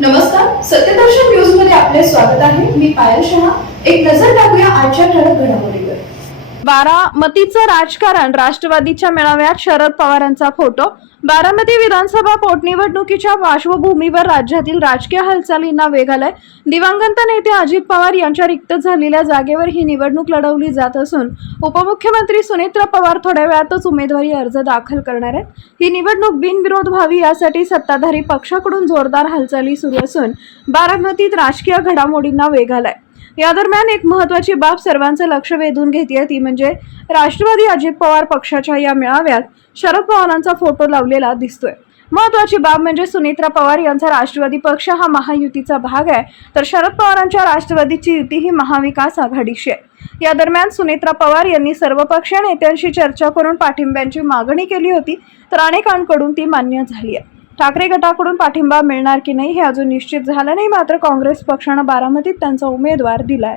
नमस्कार, सत्यदर्शन न्यूज मध्ये आपले स्वागत आहे. मी पायल शहा. एक नजर टाकूया आजच्या ठळक घडामोडीवर. बारामतीचं राजकारण, राष्ट्रवादीच्या मेळाव्यात शरद पवारांचा फोटो. बारामती विधानसभा पोटनिवडणुकीच्या पार्श्वभूमीवर राज्यातील राजकीय हालचालींना वेग आलाय. दिवंगत नेते अजित पवार यांच्या रिक्त झालेल्या जागेवर ही निवडणूक लढवली जात असून उपमुख्यमंत्री सुनेत्रा पवार थोड्या वेळातच उमेदवारी अर्ज दाखल करणार आहेत. ही निवडणूक बिनविरोध व्हावी यासाठी सत्ताधारी पक्षाकडून जोरदार हालचाली सुरू असून बारामतीत राजकीय घडामोडींना वेग आलाय. या दरम्यान एक महत्त्वाची बाब सर्वांचं लक्ष वेधून घेतेय, ती म्हणजे राष्ट्रवादी अजित पवार पक्षाच्या या मेळाव्यात शरद पवारांचा फोटो लावलेला दिसतोय. महत्त्वाची बाब म्हणजे सुनेत्रा पवार यांचा राष्ट्रवादी पक्ष हा महायुतीचा भाग आहे, तर शरद पवारांच्या राष्ट्रवादीची युती ही महाविकास आघाडीशी आहे. या दरम्यान सुनेत्रा पवार यांनी सर्वपक्षीय नेत्यांशी चर्चा करून पाठिंब्याची मागणी केली होती, तर अनेकांकडून ती मान्य झाली आहे. ठाकरे गटाकडून पाठिंबा मिळणार की नाही हे अजून निश्चित झालं नाही, मात्र काँग्रेस पक्षानं बारामतीत त्यांचा उमेदवार दिलाय.